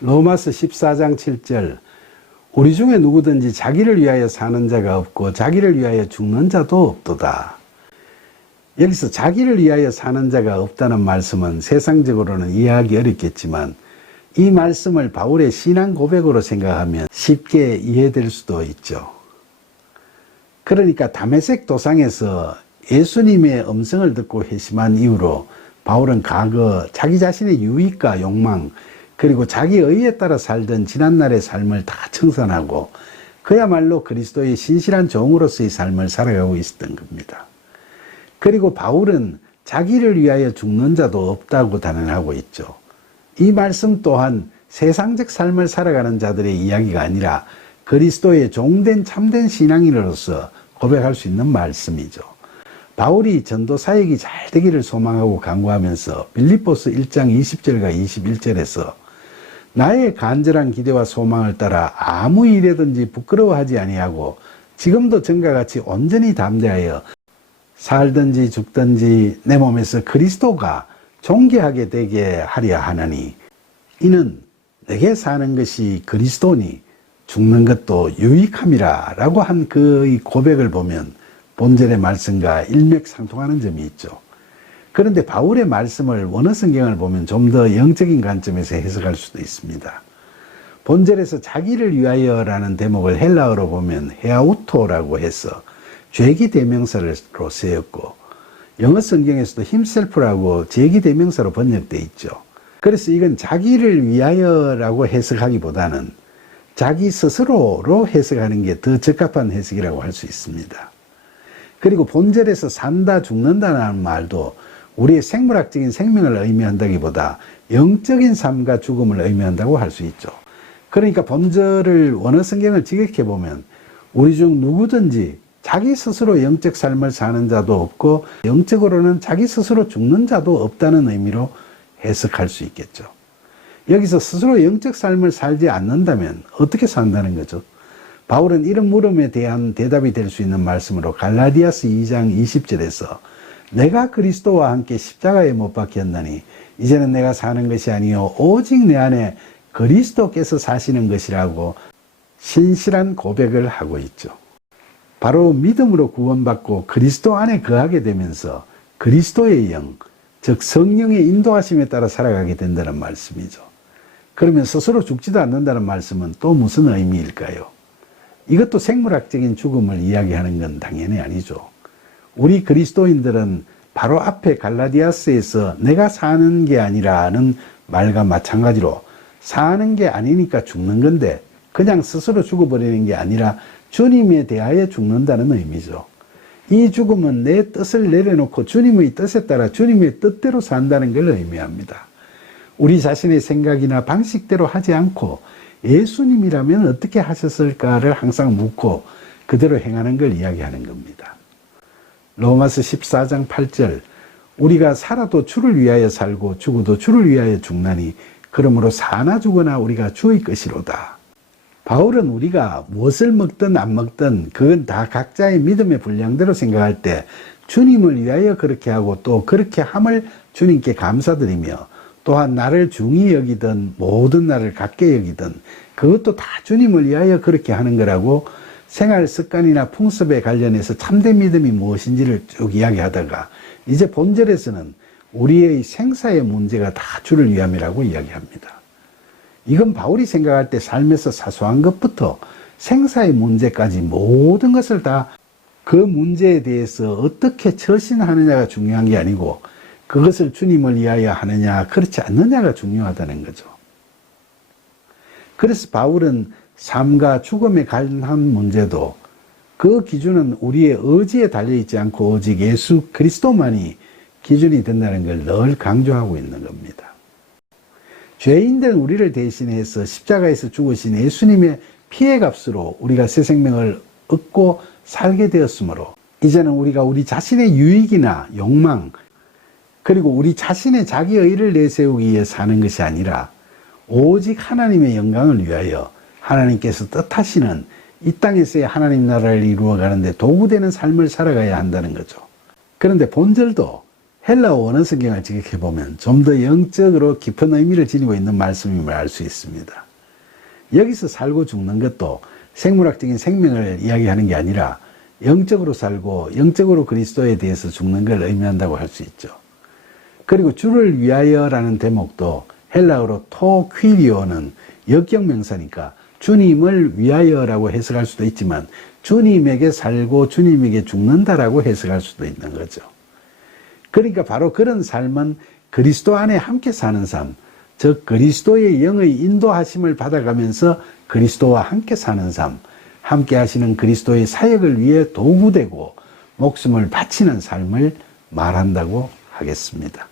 로마서 14장 7절 우리 중에 누구든지 자기를 위하여 사는 자가 없고 자기를 위하여 죽는 자도 없도다. 여기서 자기를 위하여 사는 자가 없다는 말씀은 세상적으로는 이해하기 어렵겠지만 이 말씀을 바울의 신앙 고백으로 생각하면 쉽게 이해될 수도 있죠. 그러니까 다메섹 도상에서 예수님의 음성을 듣고 회심한 이후로 바울은 과거 자기 자신의 유익과 욕망 그리고 자기 의에 따라 살던 지난날의 삶을 다 청산하고 그야말로 그리스도의 신실한 종으로서의 삶을 살아가고 있었던 겁니다. 그리고 바울은 자기를 위하여 죽는 자도 없다고 단언하고 있죠. 이 말씀 또한 세상적 삶을 살아가는 자들의 이야기가 아니라 그리스도의 종된 참된 신앙인으로서 고백할 수 있는 말씀이죠. 바울이 전도 사역이 잘 되기를 소망하고 간구하면서 빌립보서 1장 20절과 21절에서 나의 간절한 기대와 소망을 따라 아무 일에든지 부끄러워하지 아니하고 지금도 전과 같이 온전히 담대하여 살든지 죽든지 내 몸에서 그리스도가 존귀하게 되게 하려 하느니 이는 내게 사는 것이 그리스도니 죽는 것도 유익함이라 라고 한 그의 고백을 보면 본절의 말씀과 일맥상통하는 점이 있죠. 그런데 바울의 말씀을 원어 성경을 보면 좀 더 영적인 관점에서 해석할 수도 있습니다. 본절에서 자기를 위하여라는 대목을 헬라어로 보면 헤아우토라고 해서 죄기 대명사로 쓰였고 영어 성경에서도 himself라고 제기 대명사로 번역되어 있죠. 그래서 이건 자기를 위하여라고 해석하기보다는 자기 스스로로 해석하는 게 더 적합한 해석이라고 할 수 있습니다. 그리고 본절에서 산다 죽는다는 말도 우리의 생물학적인 생명을 의미한다기보다 영적인 삶과 죽음을 의미한다고 할 수 있죠. 그러니까 본절을 원어 성경을 직역해 보면 우리 중 누구든지 자기 스스로 영적 삶을 사는 자도 없고 영적으로는 자기 스스로 죽는 자도 없다는 의미로 해석할 수 있겠죠. 여기서 스스로 영적 삶을 살지 않는다면 어떻게 산다는 거죠? 바울은 이런 물음에 대한 대답이 될 수 있는 말씀으로 갈라디아서 2장 20절에서 내가 그리스도와 함께 십자가에 못 박혔나니 이제는 내가 사는 것이 아니요 오직 내 안에 그리스도께서 사시는 것이라고 신실한 고백을 하고 있죠. 바로 믿음으로 구원받고 그리스도 안에 거하게 되면서 그리스도의 영, 즉 성령의 인도하심에 따라 살아가게 된다는 말씀이죠. 그러면 스스로 죽지도 않는다는 말씀은 또 무슨 의미일까요? 이것도 생물학적인 죽음을 이야기하는 건 당연히 아니죠. 우리 그리스도인들은 바로 앞에 갈라디아서에서 내가 사는 게 아니라는 말과 마찬가지로 사는 게 아니니까 죽는 건데 그냥 스스로 죽어버리는 게 아니라 주님에 대하여 죽는다는 의미죠. 이 죽음은 내 뜻을 내려놓고 주님의 뜻에 따라 주님의 뜻대로 산다는 걸 의미합니다. 우리 자신의 생각이나 방식대로 하지 않고 예수님이라면 어떻게 하셨을까를 항상 묻고 그대로 행하는 걸 이야기하는 겁니다. 로마서 14장 8절 우리가 살아도 주를 위하여 살고 죽어도 주를 위하여 죽나니 그러므로 사나 죽으나 우리가 주의 것이로다. 바울은 우리가 무엇을 먹든 안 먹든 그건 다 각자의 믿음의 분량대로 생각할 때 주님을 위하여 그렇게 하고 또 그렇게 함을 주님께 감사드리며 또한 나를 중히 여기든 모든 나를 같게 여기든 그것도 다 주님을 위하여 그렇게 하는 거라고 생활 습관이나 풍습에 관련해서 참된 믿음이 무엇인지를 쭉 이야기하다가 이제 본절에서는 우리의 생사의 문제가 다 주를 위함이라고 이야기합니다. 이건 바울이 생각할 때 삶에서 사소한 것부터 생사의 문제까지 모든 것을 다 그 문제에 대해서 어떻게 처신하느냐가 중요한 게 아니고 그것을 주님을 위하여 하느냐 그렇지 않느냐가 중요하다는 거죠. 그래서 바울은 삶과 죽음에 관한 문제도 그 기준은 우리의 의지에 달려있지 않고 오직 예수 그리스도만이 기준이 된다는 걸 늘 강조하고 있는 겁니다. 죄인된 우리를 대신해서 십자가에서 죽으신 예수님의 피의 값으로 우리가 새 생명을 얻고 살게 되었으므로 이제는 우리가 우리 자신의 유익이나 욕망 그리고 우리 자신의 자기 의를 내세우기 위해 사는 것이 아니라 오직 하나님의 영광을 위하여 하나님께서 뜻하시는 이 땅에서의 하나님 나라를 이루어가는데 도구되는 삶을 살아가야 한다는 거죠. 그런데 본절도 헬라어 원어 성경을 직역해보면 좀 더 영적으로 깊은 의미를 지니고 있는 말씀임을 알 수 있습니다. 여기서 살고 죽는 것도 생물학적인 생명을 이야기하는 게 아니라 영적으로 살고 영적으로 그리스도에 대해서 죽는 걸 의미한다고 할 수 있죠. 그리고 주를 위하여라는 대목도 헬라어로 토 퀴리오는 역경명사니까 주님을 위하여라고 해석할 수도 있지만 주님에게 살고 주님에게 죽는다라고 해석할 수도 있는 거죠. 그러니까 바로 그런 삶은 그리스도 안에 함께 사는 삶, 즉 그리스도의 영의 인도하심을 받아가면서 그리스도와 함께 사는 삶, 함께 하시는 그리스도의 사역을 위해 도구되고 목숨을 바치는 삶을 말한다고 하겠습니다.